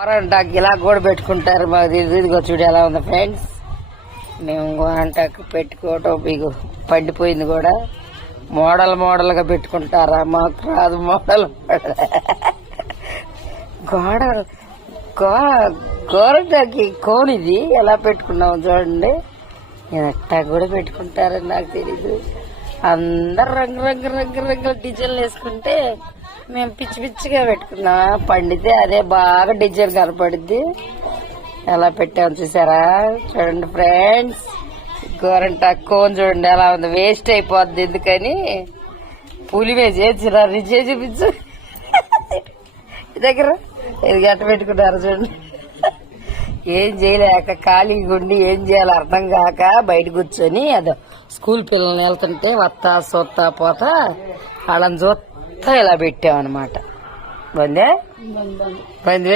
గోరంటాకు ఇలా కూడా పెట్టుకుంటారు. మాకు తెలియదు. ఇదిగో చూడు ఎలా ఉంది ఫ్రెండ్స్. మేము గోరంటాకు పెట్టుకోవటం ఇగో పండిపోయింది కూడా. మోడల్ గా పెట్టుకుంటారా? మాకు రాదు మోడల్. గోరంటాకి కోనిది ఎలా పెట్టుకున్నాము చూడండి. అట్టా కూడా పెట్టుకుంటారని నాకు తెలీదు. అందరు రంగు డిజైన్లు వేసుకుంటే మేము పిచ్చి పిచ్చిగా పెట్టుకున్నాం. పండితే అదే బాగా డిజైన్ కనపడుద్ది. ఎలా పెట్టాము చూసారా? చూడండి ఫ్రెండ్స్. గోరంటాకు కోన్ చూడండి ఎలా ఉంది. వేస్ట్ అయిపోద్ది ఎందుకని పులివే చేసిరా. రిచే చూపించు దగ్గర ఇది గట్ట పెట్టుకున్నారు చూడండి. ఏం చేయలేక ఖాళీ గుండి ఏం చేయాలో అర్థం కాక బయట కూర్చొని అదో స్కూల్ పిల్లల్ని వెళ్తుంటే వత్తా సొత్తా పోతా వాళ్ళని చూస్తా ఇలా పెట్టామన్నమాట. బందే బంది